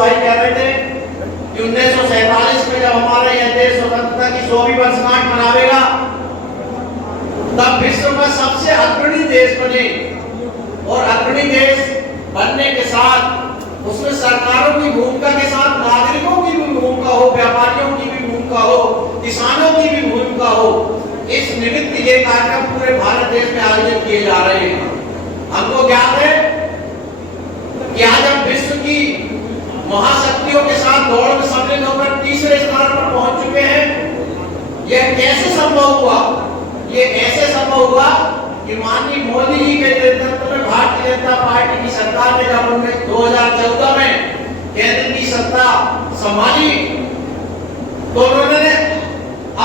भाई कह रहे थे कि 1947 में जब हमारा यह देश स्वतंत्रता की 100वीं वर्षगांठ मनावेगा तब विश्व का सबसे अग्रणी देश बने, और अग्रणी देश बनने के साथ उसमें सरकारों की भूमिका के साथ नागरिकों की भी भूमिका हो, व्यापारियों की भी भूमिका हो, किसानों की भी भूमिका हो। इस निमित्त ये कार्यक्रम पूरे भारत देश में आयोजित किए जा रहे हैं। हमको ज्ञात है कि आज हम विश्व की महाशक्तियों के साथ दौड़ में सम्मिलित होकर तीसरे स्थान पर पहुंच चुके हैं। यह कैसे संभव हुआ? ये ऐसे संभव हुआ कि माननीय मोदी जी के नेतृत्व में भारतीय जनता पार्टी की सरकार ने जब 2014 में केंद्र की सत्ता संभाली तो उन्होंने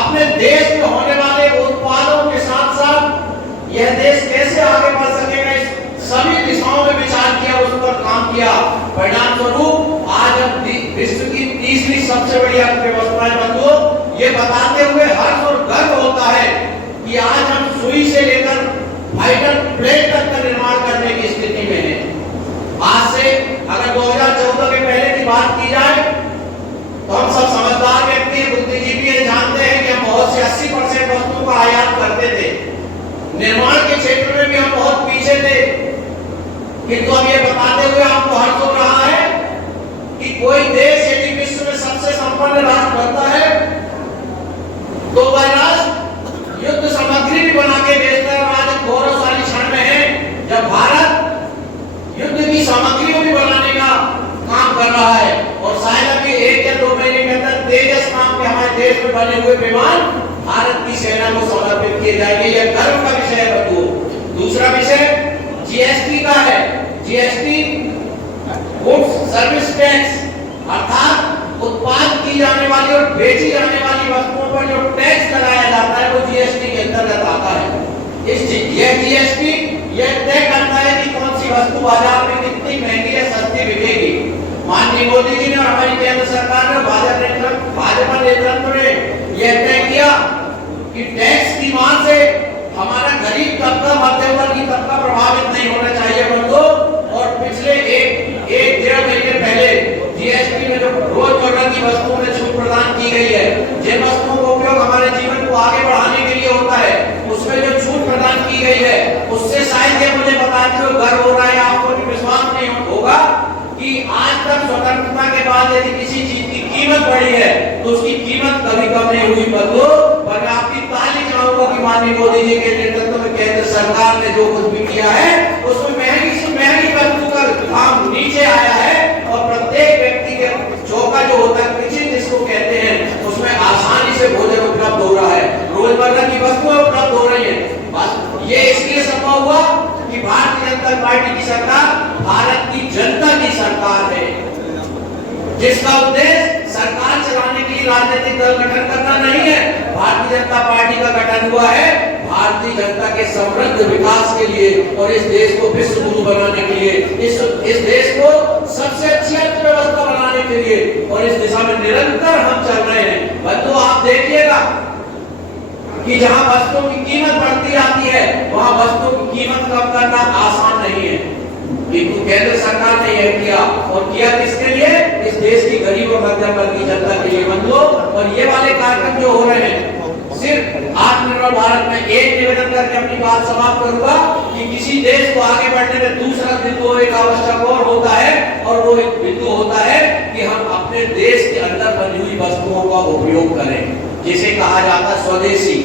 अपने देश में होने वाले उत्पादों के साथ साथ यह देश कैसे आगे बढ़ सकेगा इस सभी दिशाओं में विचार किया, उस पर काम किया। परिणाम स्वरूप आज हम विश्व की तीसरी सबसे बड़ी अर्थव्यवस्था है। बंधुओं, ये बताते हुए हर्ष और गर्व होता है कि आज हम सुई से लेकर फाइटर प्लेन तक का निर्माण करने की स्थिति में है। आज से अगर 2014 के पहले की बात की जाए तो हम सब समझदार व्यक्ति बुद्धिजीवी जानते हैं कि हम बहुत से 80% वस्तुओं का आयात करते थे। निर्माण के क्षेत्र में भी हम बहुत पीछे थे, किंतु अब ये बताते हुए आपको हर्ष हो रहा है कि कोई देश यदि विश्व में सबसे संपन्न राष्ट्र बनता है तो वह राष्ट्र युद्ध सामग्री भी बना के बेचता है। आज एक गौरवशाली क्षण में है जब भारत युद्ध की सामग्रियों भी बनाने का काम कर रहा है, और शायद अभी 1 या 2 महीने के अंदर तेजस नाम के हमारे देश में बने हुए विमान भारत की सेना को समर्पित किए जाएंगे। यह गर्व का विषय है बंधुओं। दूसरा विषय जीएसटी का है। जीएसटी गुड्स सर्विस टैक्स, अर्थात उत्पाद की जाने वाली और बेची जाने वाली वस्तुओं पर जो टैक्स लगाया जाता है वो जीएसटी के अंतर्गत आता है। यह जीएसटी यह तय करता है कि कौन सी वस्तु बाजार में कितनी महंगी या सस्ती बिकेगी। माननीय मोदी जी ने और हमारी केंद्र सरकार ने भाजपा नेतृत्व ने यह तय किया कि टैक्स की मार से हमारा गरीब तबका, मध्यम वर्गीय तबका प्रभावित नहीं होना चाहिए बंधुओं। और पिछले एक डेढ़ महीने पहले जीएसटी में जो रोजमर्रा की वस्तुओं में छूट प्रदान की गई है, जिन वस्तुओं का उपयोग हमारे जीवन को आगे बढ़ाने के लिए होता है, उसमें जो छूट प्रदान की गई है उससे शायद ये मुझे बताते हुए गर्व हो रहा है, आपको भी विश्वास नहीं होगा कि आज तक स्वतंत्रता के बाद यदि किसी चीज की कीमत बढ़ी है तो उसकी कीमत कभी कम नहीं हुई बंधुओं। पर मैं आपकी ताली चाहूंगा कि माननीय मोदी जी के नेतृत्व में केंद्र सरकार ने जो कुछ भी किया है उसमें महंगी से महंगी वस्तु का दाम नीचे आया है, और प्रत्येक व्यक्ति के चौका जो होता है किचन जिसको कहते हैं उसमें आसानी से भोजन उपलब्ध हो रहा है, रोजमर्रा की वस्तुएं उपलब्ध हो रही है। बस ये इसलिए संभव हुआ कि भारतीय जनता पार्टी की सरकार भारत की जनता की सरकार है, जिसका उद्देश्य सरकार चलाने के लिए राजनीतिक दल गठन करना नहीं है। भारतीय जनता पार्टी का गठन हुआ है भारतीय जनता के समृद्ध विकास के लिए और इस देश को विश्व गुरु बनाने के लिए, इस देश को सबसे अच्छी अर्थव्यवस्था बनाने के लिए, और इस दिशा में निरंतर हम चल रहे हैं। बंधुओं, आप देखिएगा कि जहां वस्तुओं की कीमत बढ़ती जाती है वहां वस्तुओं की कीमत कम करना आसान नहीं है, किंतु केंद्र सरकार ने यह किया, और किया किसके लिए? इस देश की गरीब और मध्यम वर्गीय जनता के लिए बंधुओं। और ये वाले कार्यक्रम जो हो रहे हैं, सिर्फ आत्मनिर्भर भारत में एक निवेदन करके अपनी बात समाप्त करूंगा कि किसी देश को आगे बढ़ने में दूसरा बिंदु एक आवश्यक और होता है, और वो एक बिंदु होता है कि हम अपने देश के अंदर बनी हुई वस्तुओं का उपयोग करें, जिसे कहा जाता है स्वदेशी,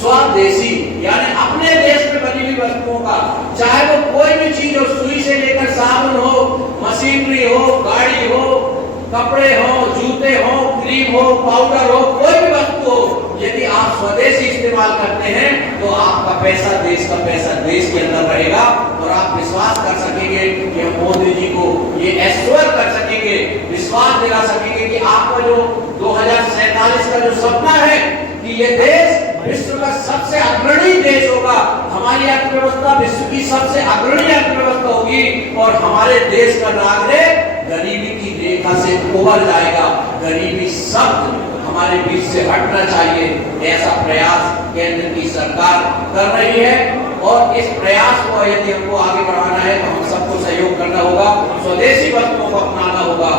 स्वदेशी, यानी अपने देश में बनी हुई वस्तुओं का, चाहे वो कोई भी चीज हो, सुई से लेकर साबुन हो, मशीनरी हो, गाड़ी हो, कपड़े हो, जूते हो, क्रीम हो, पाउडर हो, कोई भी वस्तु हो, यदि आप स्वदेशी इस्तेमाल करते हैं तो आपका पैसा, देश का पैसा देश के अंदर रहेगा, और आप विश्वास कर सकेंगे कि मोदी जी को ये एश्योर कर सकेंगे, विश्वास दिला सकेंगे कि आपका जो 2047 का जो सपना है कि ये देश विश्व का सबसे अग्रणी देश होगा, हमारी अर्थव्यवस्था विश्व की सबसे अग्रणी अर्थव्यवस्था होगी, और हमारे देश का नागरिक गरीबी की रेखा से उबर जाएगा। गरीबी शब्द हमारे बीच से हटना चाहिए, ऐसा प्रयास केंद्र की सरकार कर रही है, और इस प्रयास को यदि हमको आगे बढ़ाना है तो हम सबको सहयोग करना होगा, स्वदेशी वस्तुओं को अपनाना होगा।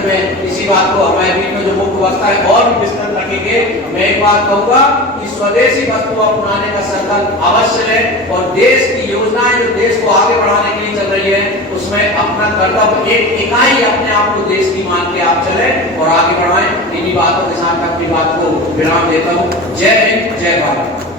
अंत में इसी बात को हमारे बीच में जो मुख्य वक्ता है और भी विस्तृत रखेंगे। मैं एक बात कहूंगा कि स्वदेशी वस्तु अपनाने का संकल्प अवश्य है और देश की योजनाएं जो देश को आगे बढ़ाने के लिए चल रही है उसमें अपना कर्तव्य एक इकाई अपने आप को देश की मान के आप चले और आगे बढ़ाएं। इन्हीं बातों के साथ अपनी बात को विराम देता हूँ। जय हिंद, जय भारत।